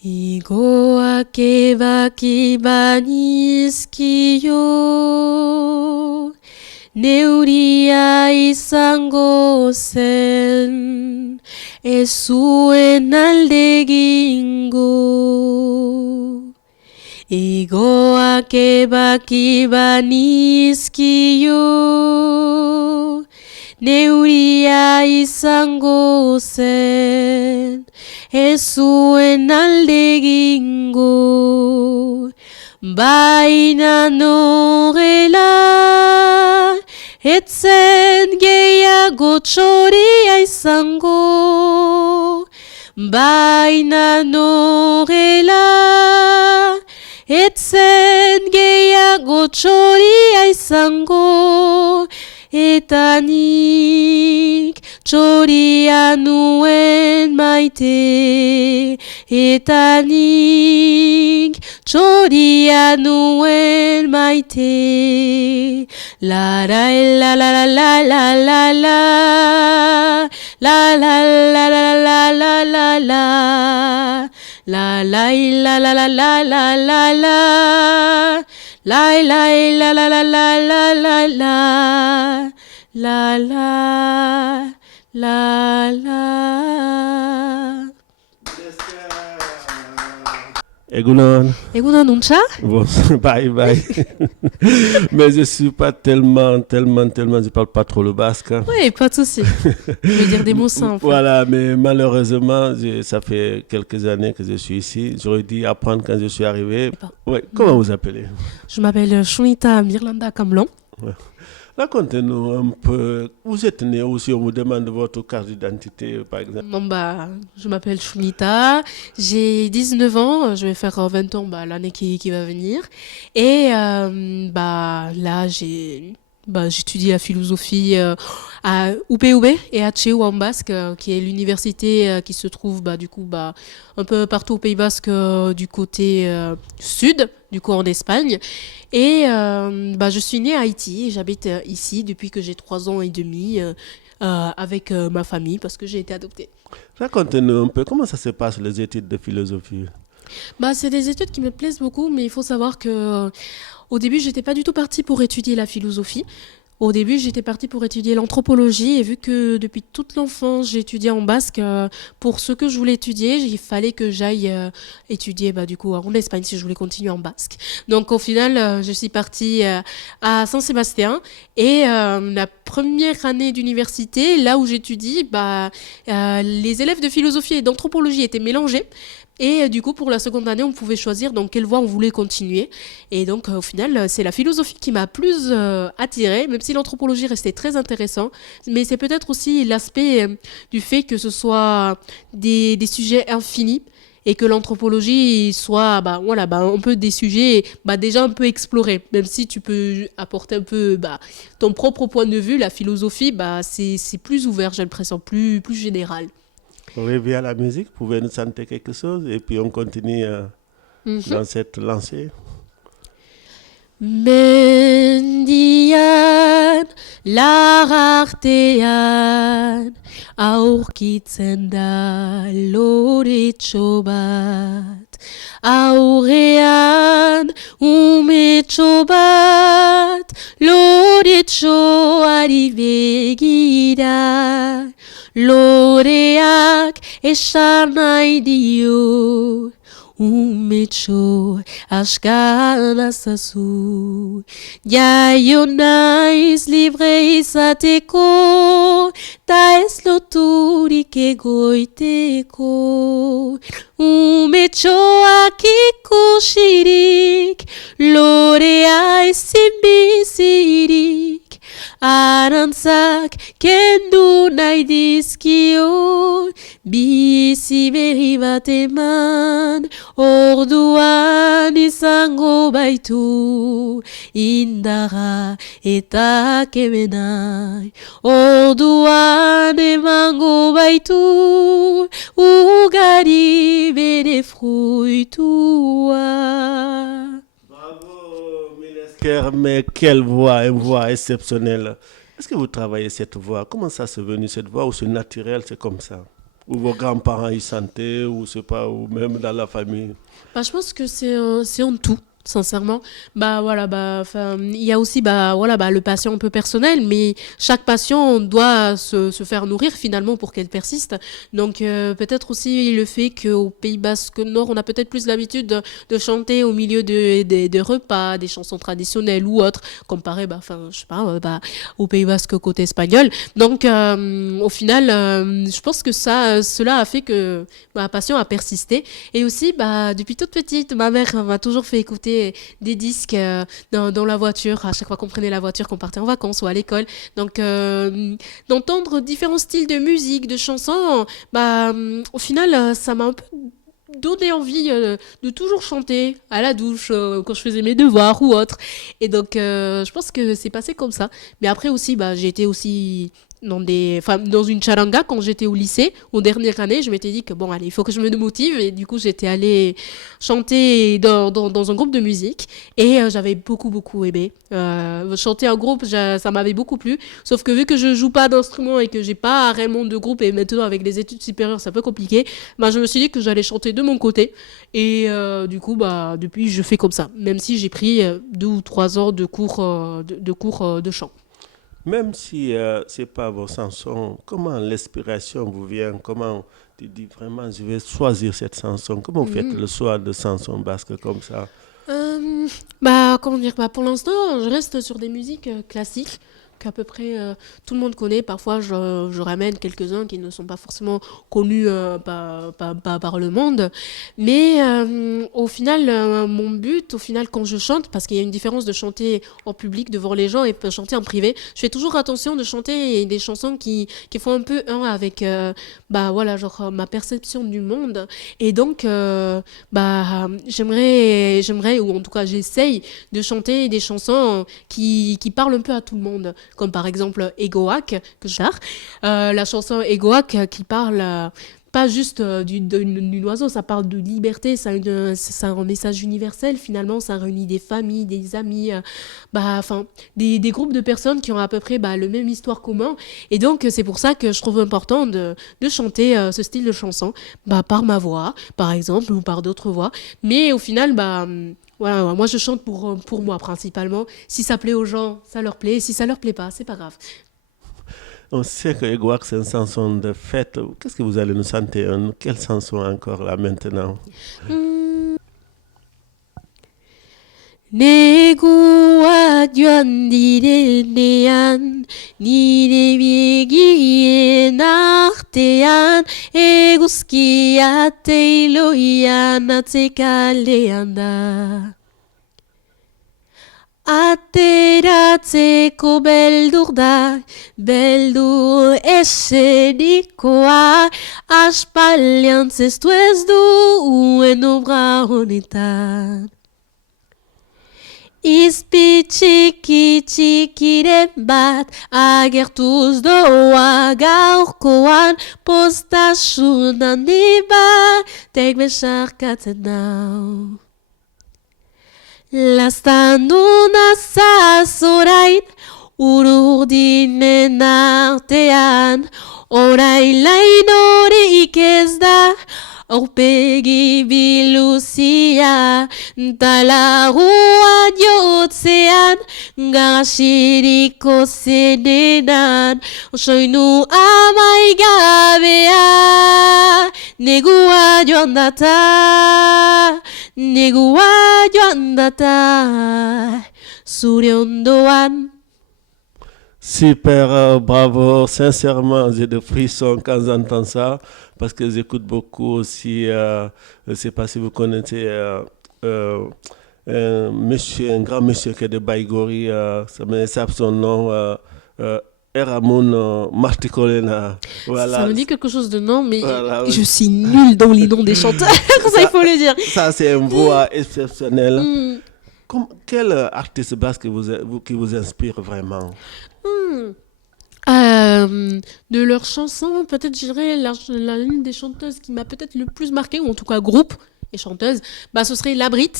이고 아케바키바니스키요 네우리아 이산 곳엔 에수엔 알데긴고 이고 아케바키바니스키요 네우리아 이산 곳엔 에수엔 알데긴고 바이나 노레라 에tzen 게야고 초리아 이산고 바이나 노레라 에tzen 게야고 초리아 이산고 에타닉 초리아 누엔 마이테 에타닉 초리아 누엔 마이테 라라엘라라라라라라 라라라라라라라라 라라일라라라라라라 라라일라라라라라라 라라 라라 Egunon. Egunon uncha? Bon, bye bye. Mais je suis pas tellement, je parle pas trop le basque. Hein. Oui, pas de souci. Je veux dire des mots simples. Voilà, mais malheureusement, ça fait quelques années que je suis ici. J'aurais dû apprendre quand je suis arrivé. Ouais, comment vous appelez? Je m'appelle Shunita Mirlanda Kamlan. Ouais. Racontez-nous un peu, vous êtes né où si on vous demande votre carte d'identité, par exemple? Je m'appelle Shunita, j'ai 19 ans, je vais faire 20 ans l'année qui va venir. Et là, j'étudie la philosophie à UPUB et à Tchéou en Basque, qui est l'université qui se trouve un peu partout au Pays Basque du côté sud, du coup en Espagne. Et je suis née à Haïti, j'habite ici depuis que j'ai 3 ans et demi avec ma famille parce que j'ai été adoptée. Racontez-nous un peu comment ça se passe les études de philosophie. C'est des études qui me plaisent beaucoup, mais il faut savoir que au début, j'étais pas du tout partie pour étudier la philosophie. Au début, j'étais partie pour étudier l'anthropologie et vu que depuis toute l'enfance, j'étudiais en basque, pour ce que je voulais étudier, il fallait que j'aille étudier en Espagne si je voulais continuer en basque. Donc au final, je suis partie à Saint-Sébastien et la première année d'université, là où j'étudie, les élèves de philosophie et d'anthropologie étaient mélangés. Et du coup, pour la seconde année, on pouvait choisir dans quelle voie on voulait continuer. Et donc, au final, c'est la philosophie qui m'a plus attirée, même si l'anthropologie restait très intéressant. Mais c'est peut-être aussi l'aspect du fait que ce soit des sujets infinis et que l'anthropologie soit un peu des sujets déjà un peu explorés. Même si tu peux apporter un peu ton propre point de vue, la philosophie, c'est plus ouvert, j'ai l'impression, plus général. On revient à la musique, vous pouvez nous chanter quelque chose et puis on continue dans cette lancée. Mendian, lagartean, aurkitzen da loretxo bat. Aurrean, umetxo bat, loretxoari begira. Loreak esan nahi dio, umetxo askan azazu. Jaio naiz libre izateko, ta ez loturik egoiteko. Umetxoak ikusirik, lorea ezin bizirik. Arantzak kendu nahi dizkio, bizi berri bat eman, orduan izango baitu, indarra eta kemena. Orduan emango baitu, ugari bere fruitua. Mais quelle voix, une voix exceptionnelle. Est-ce que vous travaillez cette voix? Comment ça s'est venu, cette voix, ou c'est naturel, c'est comme ça? Ou vos grands-parents y chantaient, ou c'est pas, ou même dans la famille? Bah, je pense que c'est en tout. Sincèrement, bah voilà, bah enfin, il y a aussi bah voilà bah le patient un peu personnel, mais chaque patient doit se faire nourrir finalement pour qu'elle persiste. Donc peut-être aussi le fait qu'au Pays Basque Nord, on a peut-être plus l'habitude de chanter au milieu de repas, des chansons traditionnelles ou autres, comparé bah enfin je sais pas bah au Pays Basque côté espagnol. Donc au final, je pense que cela a fait que ma passion a persisté. Et aussi, bah, depuis toute petite, ma mère m'a toujours fait écouter des disques dans la voiture, à chaque fois qu'on prenait la voiture, qu'on partait en vacances ou à l'école. Donc, d'entendre différents styles de musique, de chansons, bah, au final, ça m'a un peu donné envie de toujours chanter à la douche, quand je faisais mes devoirs ou autre. Et donc, je pense que c'est passé comme ça. Mais après aussi, bah, j'ai été aussi enfin, dans une charanga quand j'étais au lycée, en dernière année, je m'étais dit que bon, allez, il faut que je me motive. Et du coup, j'étais allée chanter dans un groupe de musique. Et j'avais beaucoup, beaucoup aimé. Chanter en groupe, ça m'avait beaucoup plu. Sauf que vu que je joue pas d'instrument et que j'ai pas réellement de groupe, et maintenant avec les études supérieures, c'est un peu compliqué, bah, je me suis dit que j'allais chanter de mon côté. Et du coup, bah, depuis, je fais comme ça. Même si j'ai pris 2 ou 3 ans de cours, de cours de chant. Même si c'est pas vos chansons, comment l'inspiration vous vient? Comment tu dis vraiment, je vais choisir cette chanson? Comment vous faites le choix de chansons basques comme ça? Euh, Bah, comment dire, bah, pour l'instant, je reste sur des musiques classiques qu'à peu près tout le monde connaît. Parfois, je ramène quelques-uns qui ne sont pas forcément connus par le monde. Mais au final, mon but, au final, quand je chante, parce qu'il y a une différence de chanter en public devant les gens et de chanter en privé, je fais toujours attention de chanter des chansons qui font un peu un avec bah, voilà, genre, ma perception du monde. Et donc, bah, j'aimerais, ou en tout cas, j'essaye de chanter des chansons qui parlent un peu à tout le monde, comme par exemple Egoac, que j'adore. La chanson Egoac qui parle pas juste d'une oiseau, ça parle de liberté, c'est un message universel finalement, ça réunit des familles, des amis, bah, enfin, des groupes de personnes qui ont à peu près bah, le même histoire commun. Et donc, c'est pour ça que je trouve important de chanter ce style de chanson, bah, par ma voix, par exemple, ou par d'autres voix. Mais au final, bah, voilà, moi je chante pour moi principalement. Si ça plaît aux gens, ça leur plaît. Si ça leur plaît pas, c'est pas grave. On sait que Egoac, c'est une chanson de fête. Qu'est-ce que vous allez nous chanter? Quelle chanson encore là maintenant? Hmm. Negua joan direnean, nire begien artean, eguzkia teiloian atzekalean da. Ateratzeko beldur da, beldur eserikoa, aspaldian zestu ez duen obra honetan. Izpi txiki txikiren bat agertuz doa gaurkoan, postasun handi batek besarkatzen nau. Laztandu nazaz orain, ururdinen artean, orain lain horik ez da, aurpegi biluzia, talarua jotzean, garasiriko zenenan, soinu amaigabea, negua joan data, negua joan data, zure ondoan. Super, bravo. Sincèrement, j'ai des frissons quand j'entends ça, parce que j'écoute beaucoup aussi, je ne sais pas si vous connaissez un grand monsieur qui est de Baïgori, ça m'échappe son nom, Eramun Marticolena. Ça Voilà, me dit quelque chose de nom, mais voilà. je suis nulle dans les noms des chanteurs, ça il faut le dire. Ça, c'est une voix exceptionnelle. Hmm. Quel artiste basque qui vous inspire vraiment? Hmm. De leurs chansons, peut-être je dirais l'une des chanteuses qui m'a peut-être le plus marqué, ou en tout cas groupe et chanteuse, bah, ce serait Labrit,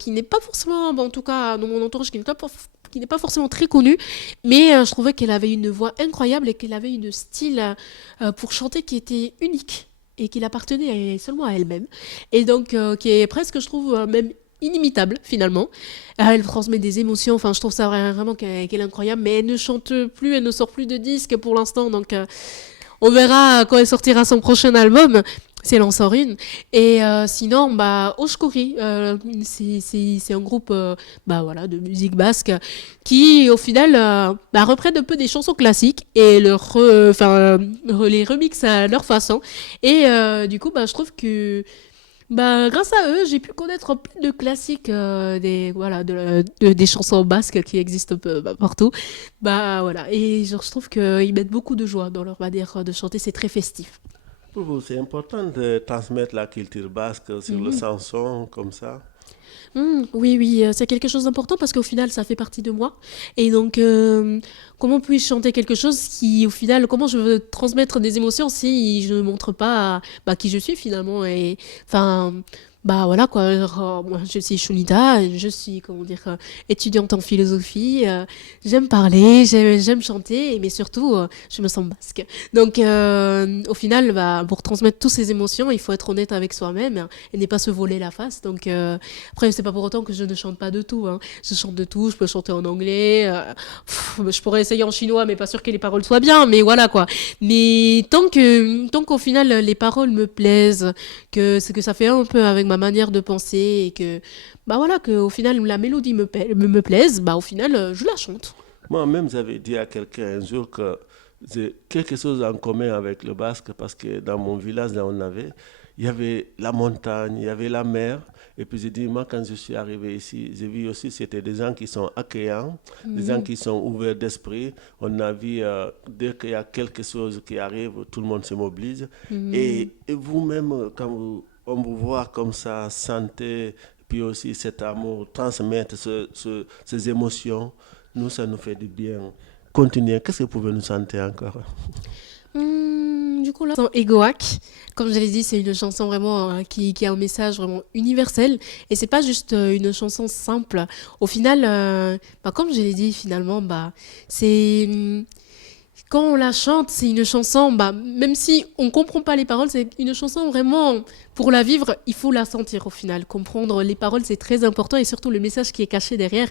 qui n'est pas forcément, bon, en tout cas dans mon entourage, qui n'est pas qui n'est pas forcément très connue, mais je trouvais qu'elle avait une voix incroyable et qu'elle avait une style pour chanter qui était unique et qui l'appartenait seulement à elle-même. Et donc, qui est presque, je trouve, même inimitable finalement. Elle transmet des émotions, enfin je trouve ça vraiment qu'elle est incroyable, mais elle ne chante plus, elle ne sort plus de disques pour l'instant, donc on verra quand elle sortira son prochain album, si elle en sort une. Et sinon, bah, Oshkori, c'est un groupe bah, voilà, de musique basque qui, au final, bah, reprennent un peu des chansons classiques et les remixent à leur façon. Et du coup, bah, je trouve que bah, grâce à eux, j'ai pu connaître plein de classiques des chansons basques qui existent un peu bah, partout. Bah voilà, et genre, je trouve qu'ils mettent beaucoup de joie dans leur manière de chanter, c'est très festif. Pour vous, c'est important de transmettre la culture basque sur le Mhm. chanson, comme ça. Oui, oui, c'est quelque chose d'important parce qu'au final, ça fait partie de moi. Et donc, comment puis-je chanter quelque chose qui, au final, comment je veux transmettre des émotions si je ne montre pas bah, qui je suis finalement et, enfin, bah voilà quoi. Genre, moi, je suis Shunita, je suis, comment dire, étudiante en philosophie. J'aime parler, j'aime chanter, mais surtout, je me sens basque. Donc, au final, bah, pour transmettre toutes ces émotions, il faut être honnête avec soi-même et ne pas se voler la face. Donc, après, c'est pas pour autant que je ne chante pas de tout, hein. Je chante de tout, je peux chanter en anglais, je pourrais essayer en chinois, mais pas sûr que les paroles soient bien, mais voilà quoi. Mais tant qu'au final les paroles me plaisent, que ça fait un peu avec ma manière de penser et que, bah voilà, que au final la mélodie me plaise, bah au final je la chante. Moi-même, j'avais dit à quelqu'un un jour que j'ai quelque chose en commun avec le basque parce que dans mon village, là, il y avait la montagne, il y avait la mer. Et puis j'ai dit, moi, quand je suis arrivé ici, j'ai vu aussi c'était des gens qui sont accueillants, des gens Mhm. qui sont ouverts d'esprit. On a vu, dès qu'il y a quelque chose qui arrive, tout le monde se mobilise. Mhm. Et vous-même, on vous voit comme ça, santé, puis aussi cet amour, transmettre ces émotions, nous, ça nous fait du bien. Continuez. Qu'est-ce que vous pouvez nous chanter encore? Du coup, là, chanson Egoac, comme je l'ai dit, c'est une chanson vraiment qui a un message vraiment universel. Et c'est pas juste une chanson simple. Au final, bah, comme je l'ai dit, finalement, bah, c'est. Quand on la chante, c'est une chanson, bah, même si on comprend pas les paroles, c'est une chanson vraiment, pour la vivre, il faut la sentir au final. Comprendre les paroles, c'est très important et surtout le message qui est caché derrière.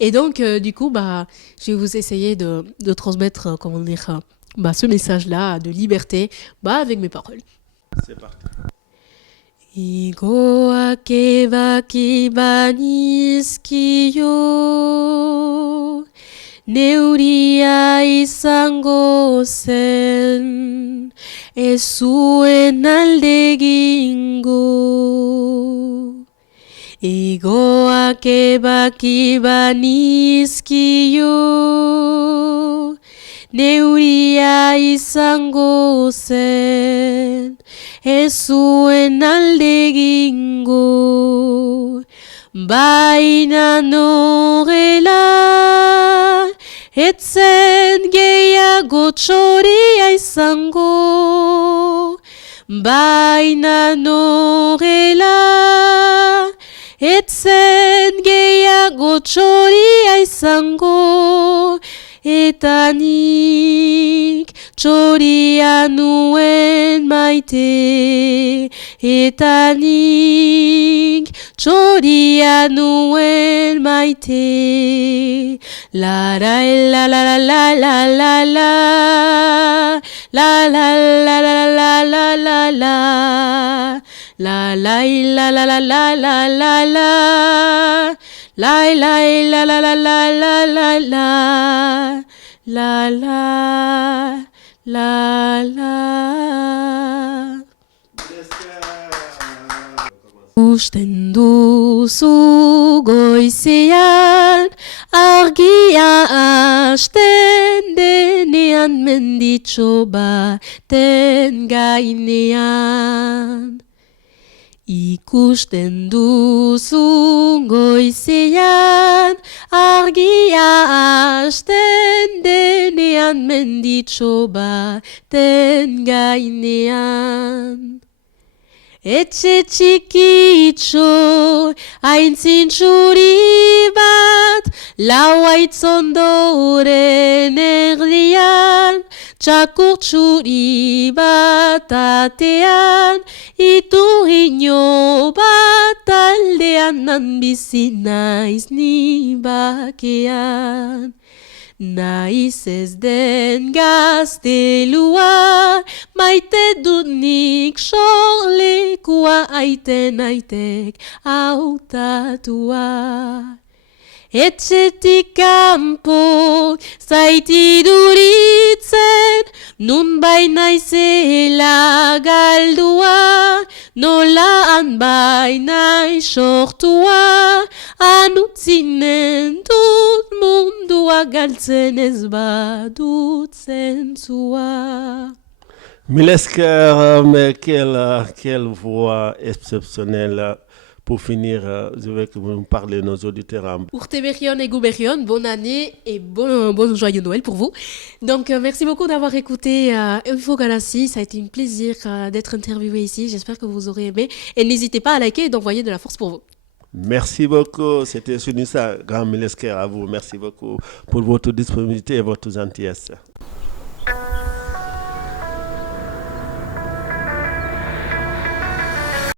Et donc, du coup, bah, je vais vous essayer de transmettre, comment dire, bah, ce message-là de liberté, bah, avec mes paroles. C'est parti. 囲碁明けばきばに好きよ。ねうりあい3号線 e suena el de Gingo. 囲碁明けばきばに好きよ。ねうりあい3号線 e suena el de Gingo. Baina norela etzen gehiago txoria izango. Baina norela etzen gehiago txoria izango. Eta nik txoria nuen maite. Eta nik txoria nuen maite. La la la la la la la la. La la la la la la la la. La la la la la la la la la. La la la la la la la la la. La la la la. Usten duzu goizean, argia hasten denean menditxo baten gainean. Ikusten duzu goizean, argia hasten denean menditxo baten gainean. Etxe txikitxo, hain zintxuri bat, lau aitzondoren erdian, txakur txuri bat atean, iturriño bat aldean, nan bizi naiz ni bakean. Naiz ez den gaztelua, maite dut nik sorlekua, aiten aitek hautatua. Etxetik kanpo zaitiduritzen, nun bainaizela galdua, nolaan bainai sortua, anutzinen dut mundua, galtzen ez badut zentzua. Mille esker, mais quelle voix exceptionnelle. Pour finir, je veux que vous nous parlez nos auditeurs. Urte berrion et berrion, bonne année et bon joyeux Noël pour vous. Donc merci beaucoup d'avoir écouté Info Galassi, ça a été un plaisir d'être interviewé ici, j'espère que vous aurez aimé et n'hésitez pas à liker et d'envoyer de la force pour vous. Merci beaucoup, c'était Sunissa, grand Milesker à vous, merci beaucoup pour votre disponibilité et votre gentillesse.